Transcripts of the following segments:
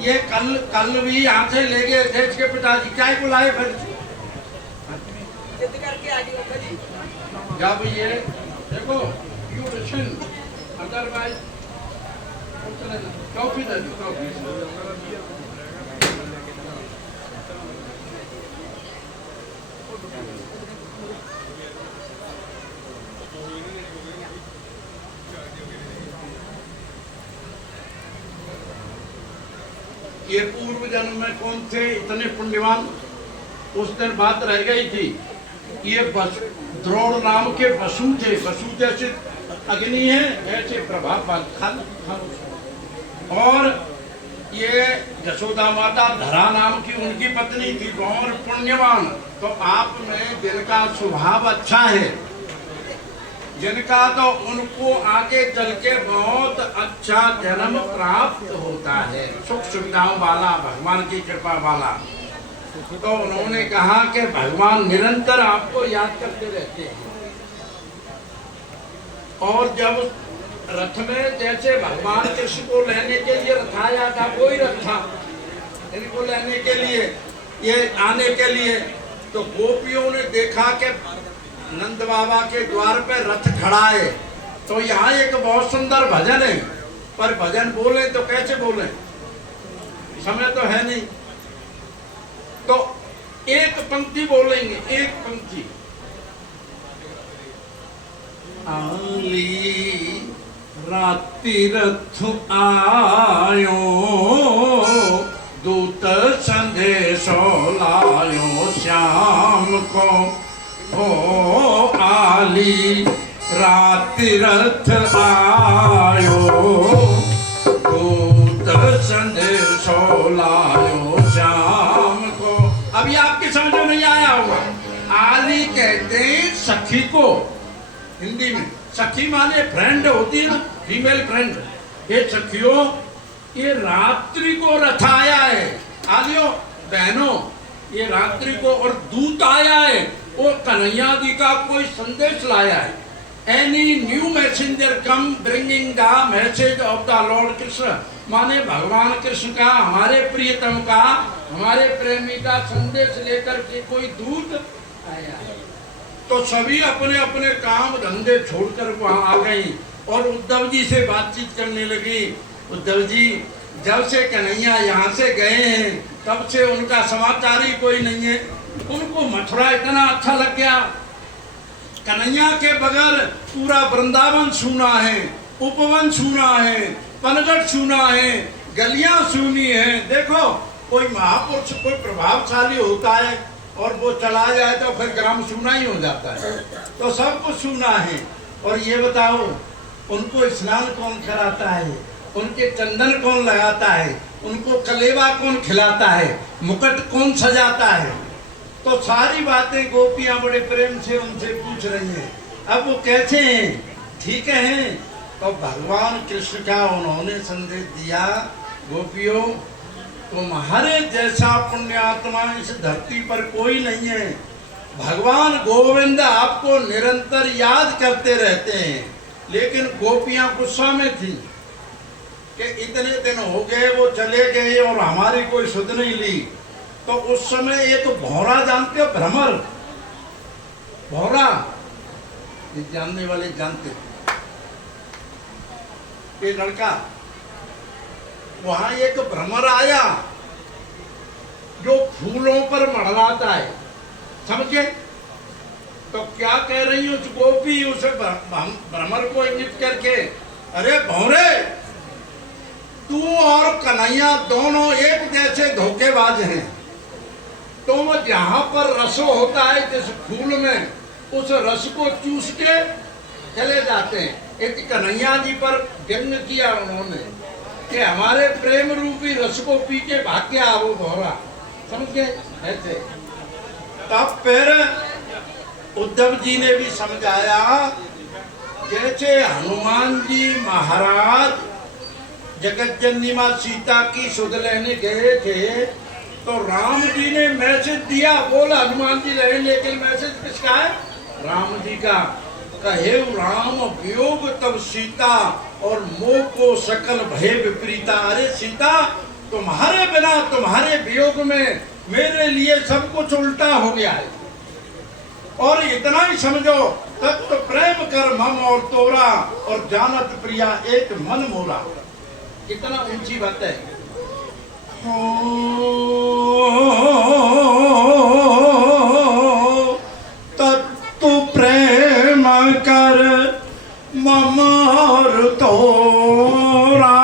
ये कल भी यहाँ से ले गए थे इसके पिताजी, क्या ही बुलाए फिर जब ये देखो यू लिसन अदरवाइज कॉफी दे दो कॉफी। ये पूर्व जन्म में कौन थे इतने पुण्यवान, उस दिन बात रह गई थी। ये द्रोण नाम के वसु थे, वसु जैसे अग्नि है ऐसे प्रभाव खान। और ये यशोदा माता धरा नाम की उनकी पत्नी थी, बहुत पुण्यवान। तो आप में जिनका स्वभाव अच्छा है, जिनका तो उनको आगे चल के बहुत अच्छा जन्म प्राप्त होता है, सुख सुविधाओं वाला, भगवान की कृपा वाला। तो उन्होंने कहा कि भगवान निरंतर आपको याद करते रहते हैं। और जब रथ में जैसे भगवान कृष्ण को लेने के लिए रथाया था, कोई रथ था इनको लेने के लिए, ये आने के लिए, तो गोपियों ने देखा कि नंद बाबा के द्वार पे रथ खड़ा है। तो यहाँ एक बहुत सुंदर भजन है, पर भजन बोले तो कैसे बोले, समय तो है नहीं। तो एक पंक्ति बोलेंगे, एक पंक्ति। आली राति रथ आयो, दूत संदेशो लायो श्याम को। ओ आली राति रथ आयो, दूत संदेशो लायो श्याम को। अभी आपके समझ में नहीं आया होगा। आली कहते हैं सखी को, हिंदी में सखी माने फ्रेंड होती है ना, फीमेल फ्रेंड। ये सखियों, ये रात्रि को रथ आया है, आलियो बहनों, ये रात्रि को। और दूत आया है, वो कन्हैया जी का कोई संदेश लाया है। Any new messenger come bringing the message of the Lord Krishna, माने भगवान कृष्ण का, हमारे प्रियतम का, हमारे प्रेमी का संदेश लेकर के कोई दूत आया है। तो सभी अपने अपने काम धंधे छोड़कर वहां आ गई और उद्धव जी से बातचीत करने लगी। उद्धव जी, जब से कन्हैया यहाँ से गए हैं तब से उनका समाचार ही कोई नहीं है। उनको मथुरा इतना अच्छा लग गया, कन्हैया के बगैर पूरा वृंदावन सूना है, उपवन सूना है, पनगढ़ सूना है, गलियां सूनी है। देखो, कोई महापुरुष, कोई प्रभावशाली होता है और वो चला जाए तो फिर ग्राम सूना ही हो जाता है। तो सब कुछ सूना है। और ये बताओ, उनको स्नान कौन कराता है, उनके चंदन कौन लगाता है, उनको कलेवा कौन खिलाता है, मुकुट कौन सजाता है। तो सारी बातें गोपियां बड़े प्रेम से उनसे पूछ रही हैं। अब वो कैसे हैं, ठीक हैं? तो भगवान कृष्ण का उन्होंने संदेश दिया, गोपियों, तुम्हारे जैसा पुण्यात्मा इस धरती पर कोई नहीं है। भगवान गोविंद आपको निरंतर याद करते रहते हैं। लेकिन गोपियां गुस्सा में थी कि इतने दिन हो गए, वो चले गए और हमारी कोई सुध नहीं ली। तो उस समय एक भौरा, जानते हो भ्रमर, भौरा, ये जानने वाले जानते, ये लड़का, वहां एक भ्रमर आया जो फूलों पर मढ़लाता है, समझे? तो क्या कह रही उस गोपी उसे भ्रमर को इंगित करके, अरे भौरे, तू और कन्हैया दोनों एक जैसे धोखेबाज हैं। तो वो जहां पर रस होता है जिस फूल में, उस रस को चूस के चले जाते हैं। एक कन्हैया जी पर व्यंग किया उन्होंने कि हमारे प्रेम रूपी रस को पी के भाग गया वो भौरा, समझ गए ऐसे। तब फिर उद्धव जी ने भी समझाया, जैसे हनुमान जी महाराज जगत जननी मां सीता की सुध लेने गए थे, तो राम जी ने मैसेज दिया, बोला हनुमान जी रहे, लेकिन मैसेज किसका है? राम जी का। कहे राम वियोग तब सीता और मोह को सकल भय विपरीता। अरे सीता, तुम्हारे बिना, तुम्हारे वियोग में मेरे लिए सब कुछ उल्टा हो गया है। और इतना ही समझो, तत्व प्रेम कर मम और तोरा, और जानत प्रिया एक मन मोरा। कितना ऊंची बात है। तत्व प्रेम कर मम और तोरा,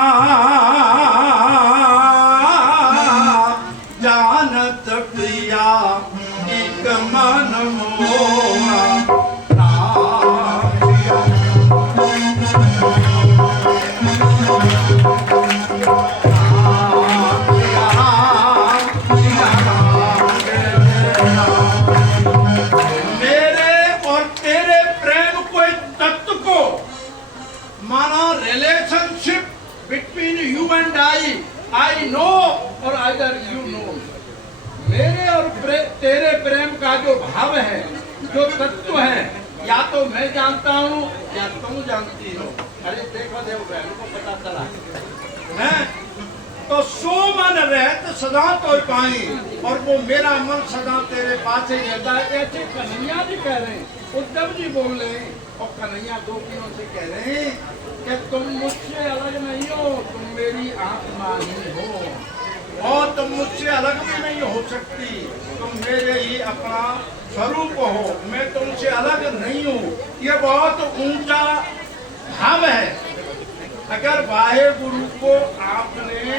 जानत प्रिया एक मन मोरा। I know और either you know। मेरे और तेरे प्रेम का जो भाव है, जो तत्व है, या तो मैं जानता हूँ या तुम जानती हो। अरे देखो देव बहन को पता चला है। तो सो मन रहत सदा तो पाई, और वो मेरा मन सदा तेरे पास ही रहता है। ऐसे कन्हैया जी कह रहे हैं, उद्धव जी बोल रहे हैं, और कन्हैया गोपियों से कह रहे हैं कि तुम मुझसे अलग नहीं हो, तुम मेरी आत्मा ही हो, और तुम मुझसे अलग भी नहीं हो सकती। तुम मेरे ही अपना स्वरूप हो, मैं तुमसे अलग नहीं हूँ। ये बहुत ऊंचा भाव है। अगर वाहे गुरु को आपने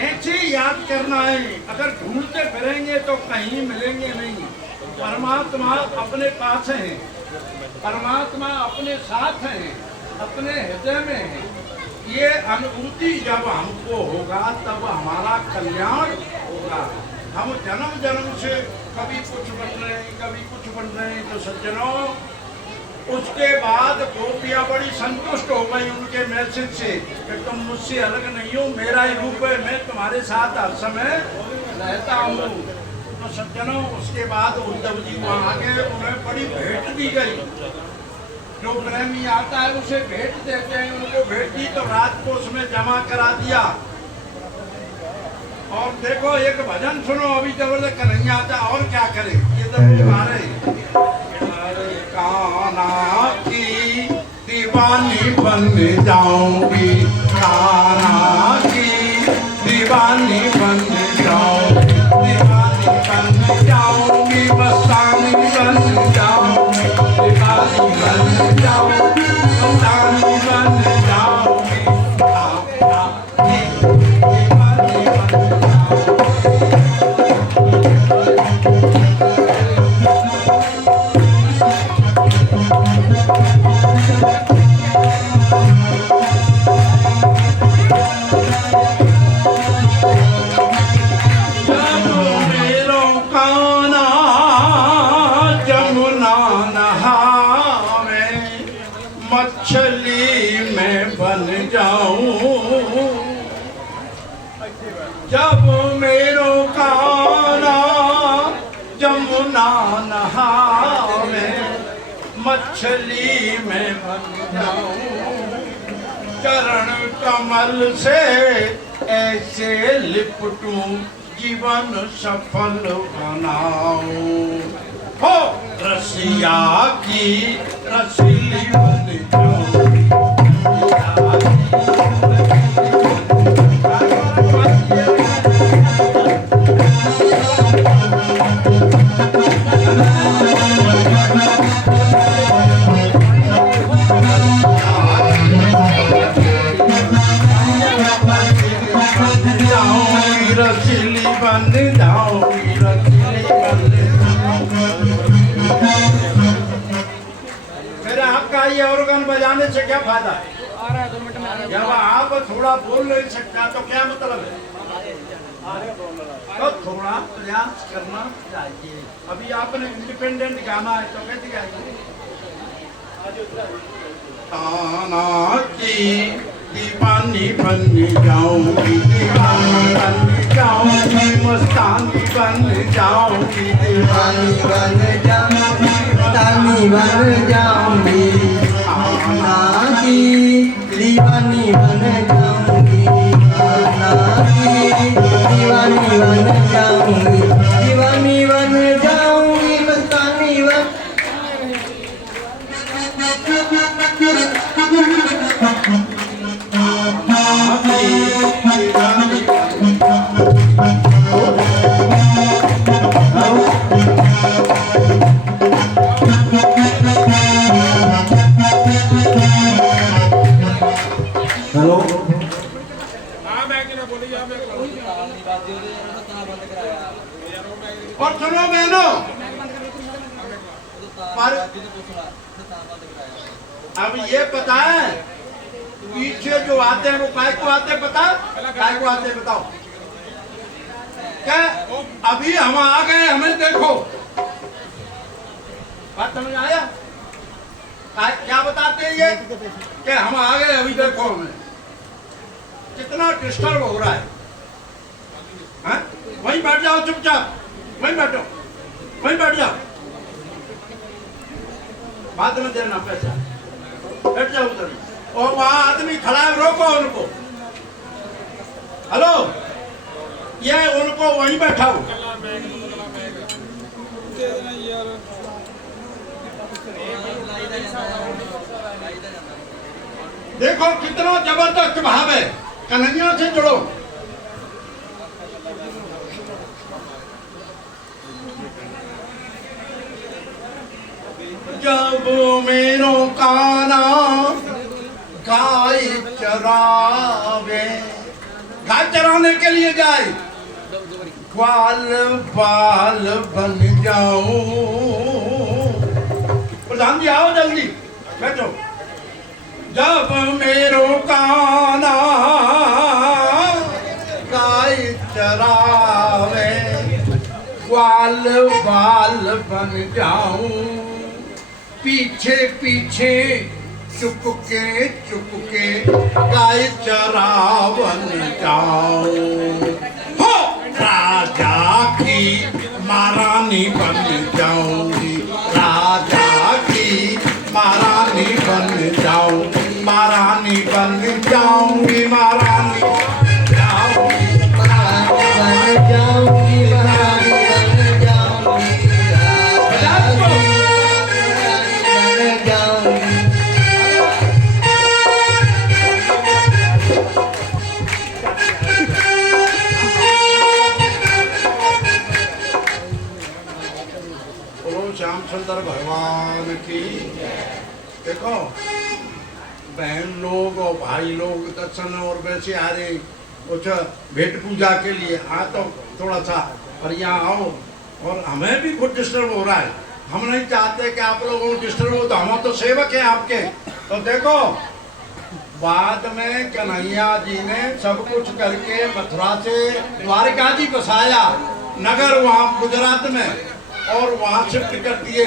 ऐसे याद करना है, अगर ढूंढते फिरेंगे तो कहीं मिलेंगे नहीं। परमात्मा अपने पास है, परमात्मा अपने साथ है, अपने हृदय में है। ये अनुभूति जब हमको होगा तब हमारा कल्याण होगा। हम जन्म जन्म से कभी कुछ बन रहे हैं, कभी कुछ बन रहे हैं। तो सज्जनों, उसके बाद गोपियां बड़ी संतुष्ट हो गई उनके मैसेज से कि तुम मुझसे अलग नहीं हो, मेरा ही रूप है, मैं तुम्हारे साथ हर समय रहता हूँ। तो सज्जनों, उसके बाद उद्धव जी वहाँ आगे उन्हें बड़ी भेंट दी गई। जो प्रेमी आता है उसे भेंट देते हैं, उनको भेंट दी तो रात को उसमें जमा करा दिया। और देखो एक भजन सुनो अभी, जब बोले कन्हैया आता और क्या करे। ये तो तुम्हारे कान्हा की दीवानी बन जाऊंगी, कान्हा की दीवानी बन जाऊंगी, दीवानी बन जाऊंगी, मस्तानी बन जाऊंगी, दीवानी बन जाऊंगी, मस्तानी बन जाऊंगी, दीवानी बन मछली में बन जाऊं। जब मेरो कान्हा जमुना नहावे, मछली में बन जाऊं। चरण कमल से ऐसे लिपटूं, जीवन सफल बनाऊं। हो रसिया की रसीली बन जाऊं। रसीली बन जाऊंगी, रसीली मेरे आपका ये ऑर्गन बजाने से क्या फायदा है? जब आप थोड़ा बोल नहीं सकता तो क्या मतलब है? तो थोड़ा प्रयास करना चाहिए। अभी आपने इंडिपेंडेंट गाना है तो कैसे गाएंगे? कान्हा की दीवानी बन जाऊंगी, दीवानी बन जाऊंगी, मस्तानी बन जाऊंगी, दीवानी बन जाऊंगी, मस्तानी दीवानी बन जाऊंगी, कान्हा की दीवानी बन जाऊंगी, कान्हा की दीवानी बन जाऊंगी, दीवानी बन जाऊंगी, मस्तानी बन। हेलो और सुनो बहनों, अब ये पता है पीछे जो आते हैं वो काय को आते हैं, पता काय को आते हैं बताओ? क्या अभी हम आ गए, हमें देखो, बात समझ आया? क्या बताते हैं ये कि हम आ गए अभी देखो हमें, कितना डिस्टर्ब हो रहा है। हाँ? वहीं बैठ जाओ चुपचाप, वहीं बैठो, वहीं बैठ जाओ, बाद में देना पैसा, बैठ जाओ उधर। और वहां आदमी खड़ा है, रोको उनको, हेलो, ये उनको वहीं बैठाओ। देखो कितना जबरदस्त भाव है, कन्हैया से जुड़ो। जब मेरो काना गाय चरावे, गाय चराने के लिए जाए, ग्वाल बाल बन जाऊं। प्रधान जी आओ जल्दी बैठो। जब मेरो काना गाय चरावे, ग्वाल बाल बन जाऊं, पीछे पीछे चुपके गाय चरावन जाऊं, हो राजा की महारानी बन जाऊंगी, राजा की महारानी बन जाऊं, महारानी बन जाऊंगी, महारानी बन जाऊंगी, बन जाऊंगी, महारानी बन जाऊंगी, बन जाऊंगी। बोलो श्याम सुंदर भगवान की। देखो बहन लोग और भाई लोग दर्शन और वैसे आ रहे कुछ भेंट पूजा के लिए, हाँ तो थोड़ा सा पर यहाँ आओ, और हमें भी कुछ डिस्टर्ब हो रहा है। हम नहीं चाहते कि आप लोगों को डिस्टर्ब हो, तो हम तो सेवक हैं आपके। तो देखो बाद में कन्हैया जी ने सब कुछ करके मथुरा से द्वारका जी बसाया नगर वहाँ गुजरात में, और वहाँ शिफ्ट कर दिए।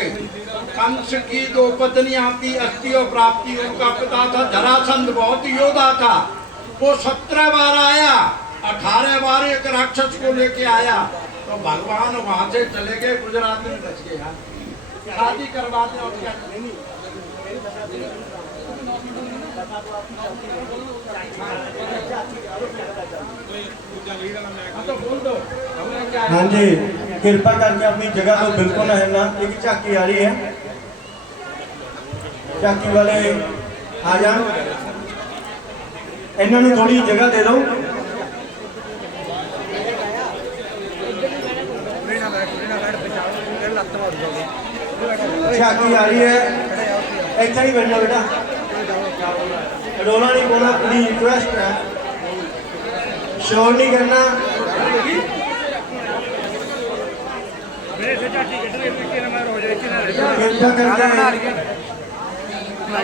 कंस की 2 पत्नियां थी, अस्थि और प्राप्ति। उनका पिता था जरासंध, बहुत योद्धा था, वो 17 बार आया, 18 बार एक राक्षस को लेके आया। तो भगवान वहां से चले गए, गुजरात में बच गए। शादी करवाते और क्या तो बोल दो। हाँ जी, कृपा करके अपनी जगह तो बिल्कुल ना हिलना। एक झाकी आ रही है, झाकी वाले आ जान, इन्होंने थोड़ी जगह दे दो। झाकी आ रही है, ऐसा ही बैठना बेटा, रोना नहीं बोना, पूरी रिक्वेस्ट है, शोर नहीं करना।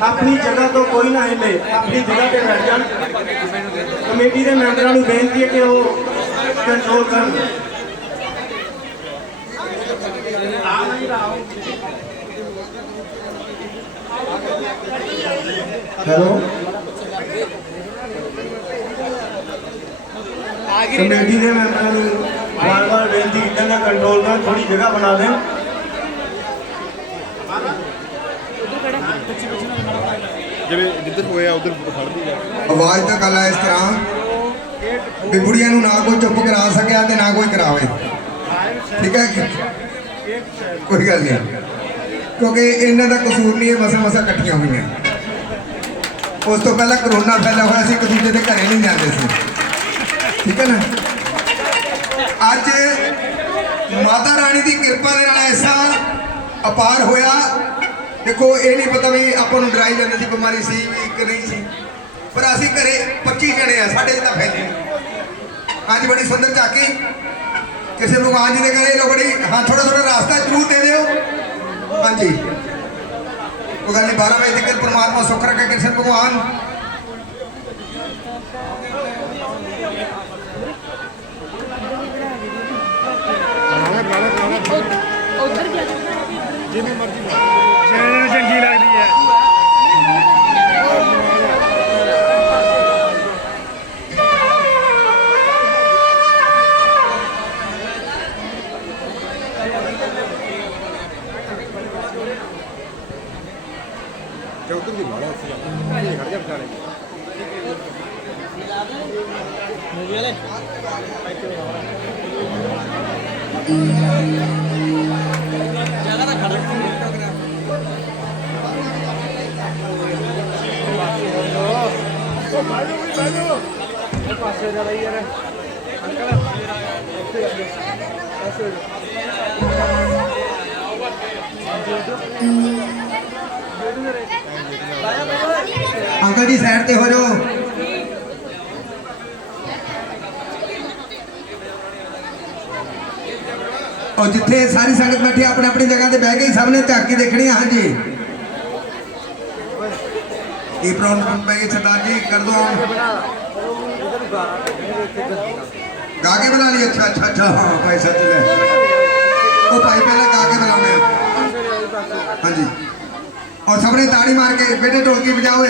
अपनी जगह तो कोई ना हिले, अपनी जगह पे बैठ जान। कमेटी के मैंबरों को बेनती है कि वो कंट्रोल कर। हेलो, कमेटी के मैंबरों को बार बार बेनती की कंट्रोल कर, थोड़ी जगह बना दें। ਜਿਵੇਂ ਜਿੱਧਰ ਹੋਇਆ ਉਧਰ ਫੜਦੀ ਹੈ। ਆਵਾਜ਼ ਤਾਂ ਗੱਲ ਹੈ ਇਸ ਤਰ੍ਹਾਂ ਵੀ ਬੁੜੀਆਂ ਨੂੰ ਨਾ ਕੋਈ ਚੁੱਪ ਕਰਾ ਸਕਿਆ ਤੇ ਨਾ ਕੋਈ ਕਰਾਵੇ। ਠੀਕ ਹੈ ਕਿ ਕੋਈ ਗੱਲ ਨਹੀਂ, ਕਿਉਂਕਿ ਇਹਨਾਂ ਦਾ ਕਸੂਰ ਨਹੀਂ, ਇਹ ਮਸਾ ਇਕੱਠੀਆਂ ਹੋਈਆਂ। ਉਸ ਤੋਂ ਪਹਿਲਾਂ ਕਰੋਨਾ ਫੈਲਿਆ ਹੋਇਆ ਸੀ, ਇੱਕ ਦੂਜੇ ਦੇ ਘਰੇ ਨਹੀਂ ਜਾਂਦੇ ਸੀ। ਠੀਕ ਹੈ ਨਾ। ਅੱਜ ਮਾਤਾ ਰਾਣੀ ਦੀ ਕਿਰਪਾ ਦੇ ਨਾਲ ਐਸਾ ਅਪਾਰ ਹੋਇਆ। ਦੇਖੋ ਇਹ ਨਹੀਂ ਪਤਾ ਵੀ ਆਪਾਂ ਨੂੰ ਡਰਾਈ ਜਾਂਦੀ ਸੀ ਬਿਮਾਰੀ ਸੀ ਕਿ ਨਹੀਂ ਸੀ, ਪਰ ਅਸੀਂ ਘਰੇ 25 ਜਣੇ ਆ, ਸਾਡੇ ਤਾਂ ਫੈਲੇ। ਅੱਜ ਬੜੀ ਸੁੰਦਰ ਝਾਕੀ ਕਿਸੇ ਭਗਵਾਨ ਜੀ ਦੇ ਘਰੇ ਲੋ ਬੜੀ। ਹਾਂ ਥੋੜਾ ਰਾਸਤਾ ਜ਼ਰੂਰ ਦੇ ਦਿਓ। ਹਾਂਜੀ ਕੋਈ ਗੱਲ ਨਹੀਂ, 12 ਵਜੇ ਤੱਕ परमात्मा सुख रखे कृष्ण भगवान। चंगी लगती है। चौधरी की मारा खड़ जा बेचारे मूवी वाले अंकल जी साइड ते हो जाओ। और जिथे सारी संगत बैठी अपने अपनी जगह ते बह गई, सबने झाकी देखनी है। हाँ जी ये प्रॉब्लम पे सरदार जी कर दो गा के बना ली। अच्छा अच्छा अच्छा हाँ भाई सच है वो भाई पहले गा के बनाने। हाँ जी और सबने ताड़ी मार के बेटे ढोलकी बजाओ।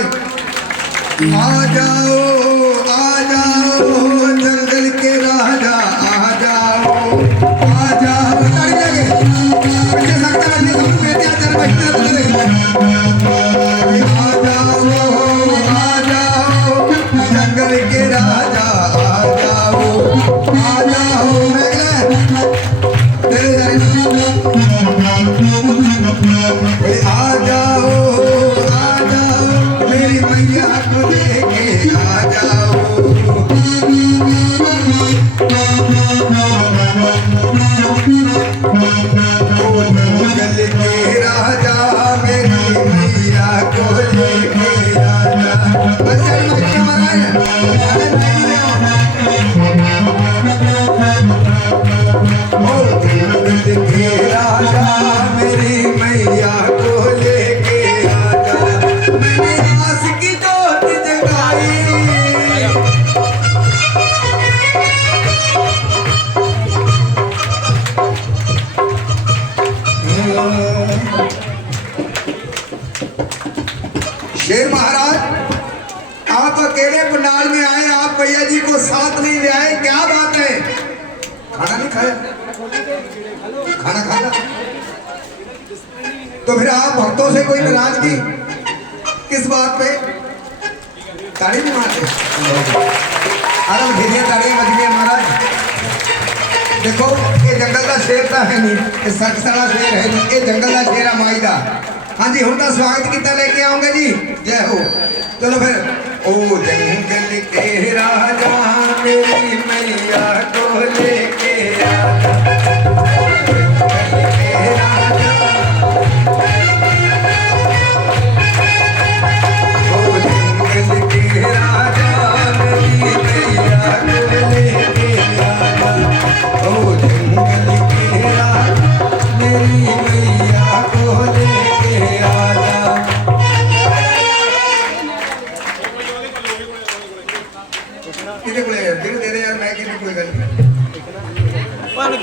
आ जाओ जंगल के राजा, आ जाओ ताड़ी लगे पीछे सकता है नहीं सब बेटे आचार बैठते पकड़े। आ जाओ जंगल के राजा, आ जाओ तेरे आ जाओ मेरी मैया को लेके आ जाओ। जंगल के राजा मेरी मैया को लेके आ जाओ। बच्चा बच्चा मराया के राजा मेरी मैया को लेके आजा। मैंने आस की जोत जगाई। शेर महाराज आप अकेले पंडाल में आए, आप भैया जी को साथ नहीं ले आए, क्या बात है? खाना नहीं खाया? खाना खाना तो फिर आप भक्तों से कोई नाराजगी किस बात पे? ताड़ी नहीं मारते? अरे धीरे ताड़ियां बज गई महाराज। देखो ये जंगल का शेर तो है नहीं, ये सच सारा शेर है नहीं, ये जंगल का शेर है माई का। हाँ जी हुण तो स्वागत कितना लेके आओगे जी, जय हो। चलो फिर ओ जंगल के राजा मेरी मैया को लेके आजा।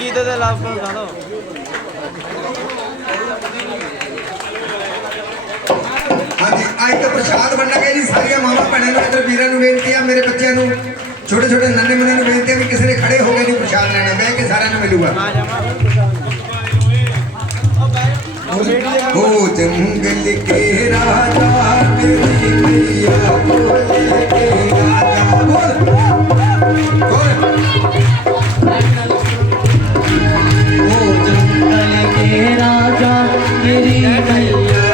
गीत दे लाभ गा लो। हाँ जी आज तो प्रसाद बनना गया जी। सारिया मामा भैनों ने इधर वीरों को बेनती है, मेरे बच्चों को छोटे छोटे नन्हे मुन्ने को बेनती है कि किसी ने खड़े हो गए नहीं प्रसाद लेना, बह के सारे ने मिलूगा। ओ जंगल के राजा मेरी मैया को लेके आजा। बोल ओ जंगल के राजा मेरी मैया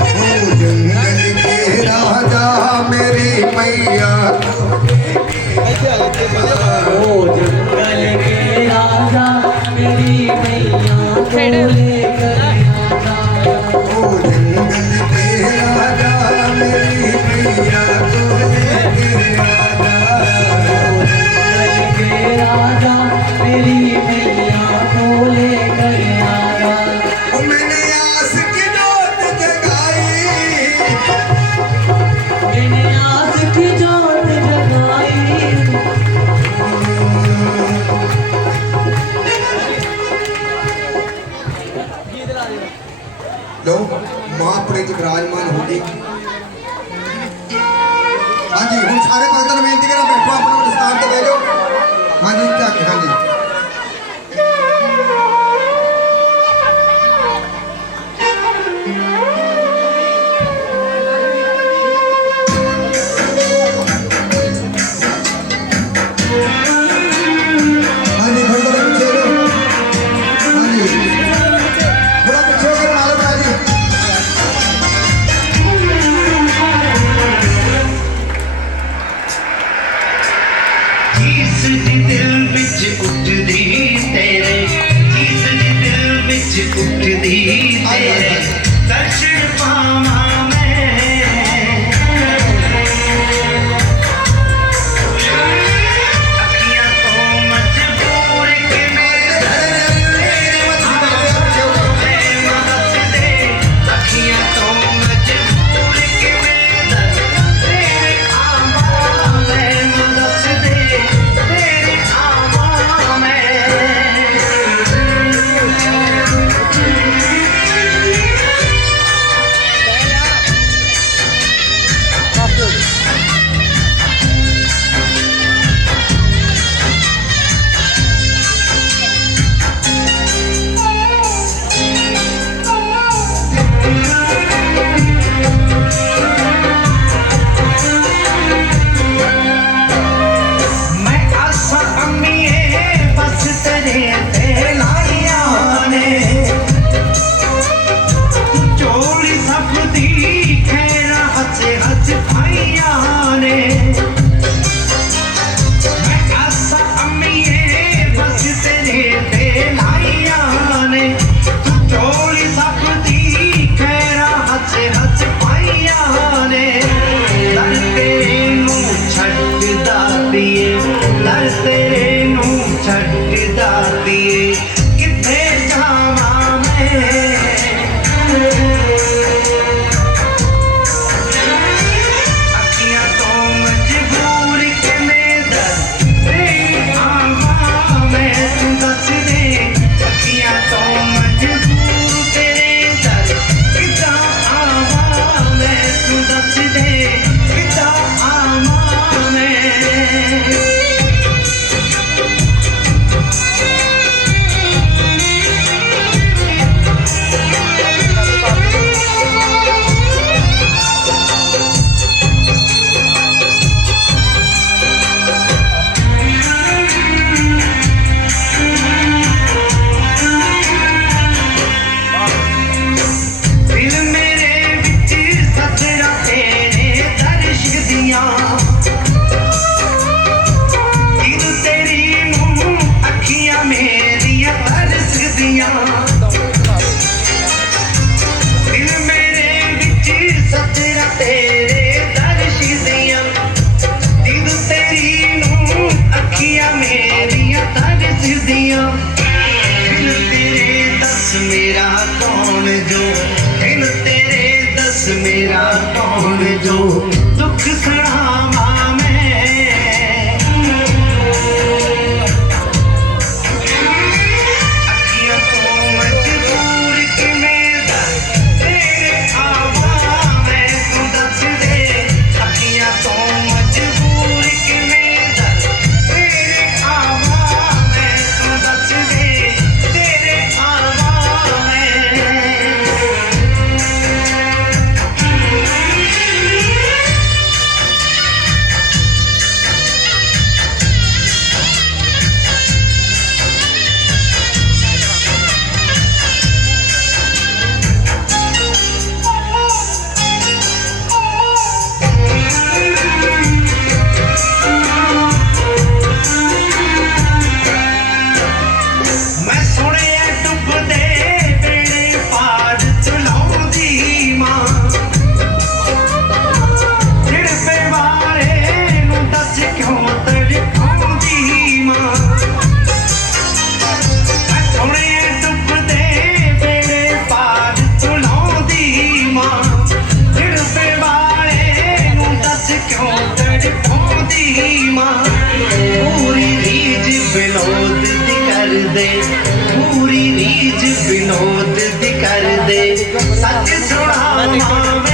ओ जंगल के राजा मेरी मैया ओ जंगल के राजा मेरी मैया को लेकर आजा ओ जंगल के राजा मेरी मैया को लेके आजा। के राजा मेरी मैया को लेकर आया ओ मैंने आस की जोत जगाई, मैंने आस की जोत जगाई लो मां अपने च विराजमान हो गई। हाँ जी हम सारे भगतों ने बेनती करा बैठो अपने अपने स्थान पे बैठो। हाँ जी क्या हाँ जी हाँ जी थोड़ा थोड़ा पीछे लो। हाँ जी थोड़ा पीछे होकर मालूम है जी। चीस दी दिल विच उठदी तेरे, चीस दी दिल विच उठदी तेरे, दर्शन पावां मैं। अखियां तो मजबूर कि मेरे मदद दे, अखियां तो मजबूर कि मेरे तेरे आवां मैं मदद दे, तेरे आवां मैं। मैं आसा अम्मीए बस तेरे ते लाइयां ने, चोली सब दी खैरा हच भाइयां ने। मैं आसा अम्मीए बस तेरे ते लाइयां ने, चोली सब दी खैरा हच भाइयां ने। लड़ तेरे नू छड्डदा दिए, लड़ तेरे नू छड्डदा दिए, किथे जावां मैं। अखियां तो मजबूर कि मेरा तेरी आवां मैं, तू दस दे। अखियां तो मजबूर तेरे दर किदा आवां मैं, तू दस दे किदा आवां मैं। दिल मेरे विच सजरा तेरे दर्श दियां, दिल तेरी नू अखियां मेरियां तरस दियां। दिल मेरे विच सजरा तेरे दर्श दियां, दिल तेरी नू अखियां मेरियां तरस दियां। दिल तेरे दस मेरा कौन जो, दिल तेरे दस मेरा कौन जो, दुख सुनावां मैं। अखियां तो मजबूर कि मेरा तेरे आवां मैं, तू दस दे। अखियां तो मजबूर कि मेरा तेरे आवां मैं, तू दस दे तेरे आवां मैं। क्यों तड़पाउंदी मां पूरी रीज विनोद दी कर दे पूरी रीज विनोद दी कर दे सच सुना मां